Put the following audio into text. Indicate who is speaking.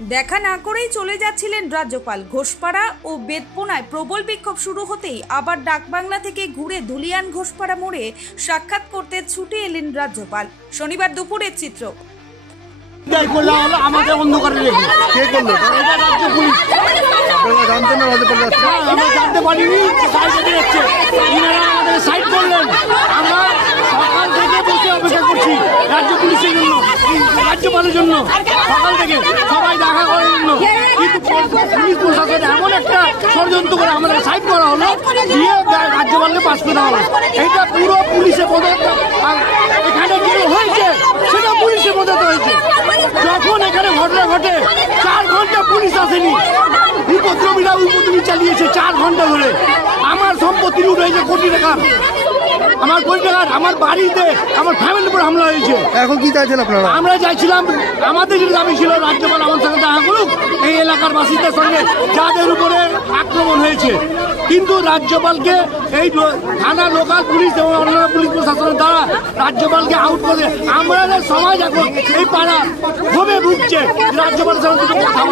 Speaker 1: দেখা না করেই চলে যাচ্ছিলেন রাজ্যপাল। ঘোষপাড়া ও বেদপোনায় প্রবল বিক্ষোভ শুরু হতেই আবার ডাকবাংলা থেকে ঘুরে ধুলিয়ান ঘোষপাড়া মোড়ে সাক্ষাৎ করতে ছুটে এলেন রাজ্যপাল। শনিবার দুপুরের চিত্র।
Speaker 2: রাজ্য পুলিশের জন্য, রাজ্যপালের জন্য। সকাল থেকে সবাই দেখা করার জন্য কিন্তু পুলিশ প্রশাসন এমন একটা ষড়যন্ত্র করে আমাদের সাইড করা হলো দিয়ে রাজ্যপালকে পাশ করে দেওয়া হলো। এইটা পুরো পুলিশে আর এখানে কি হয়েছে সেটা পুলিশে পদত্ব হয়েছে। যখন এখানে ঘটনা ঘটে চার ঘণ্টা পুলিশ আসেনি। উপদ্রবীরা উপদ্রবী চালিয়েছে চার ঘণ্টা ধরে। আমার সম্পত্তি লুট হয়েছে কোটি টাকার আমার কোটি টাকার আমার বাড়িতে আমার ফ্যামিলির উপর হামলা হয়েছে।
Speaker 3: এখন কি চাইছেন আপনারা?
Speaker 2: আমরা চাইছিলাম আমাদের যে দাবি ছিল রাজ্যপাল আমার এলাকার বাসিন্দার সঙ্গে যাদের উপরে আক্রমণ হয়েছে। কিন্তু রাজ্যপালকে এই থানা লোকাল পুলিশ এবং অন্যান্য পুলিশ প্রশাসনের দ্বারা রাজ্যপালকে আউট করে আমরা যে সমাজ এখন এই পাড়া ক্ষোভে ভুগছে রাজ্যপালের সঙ্গে কথা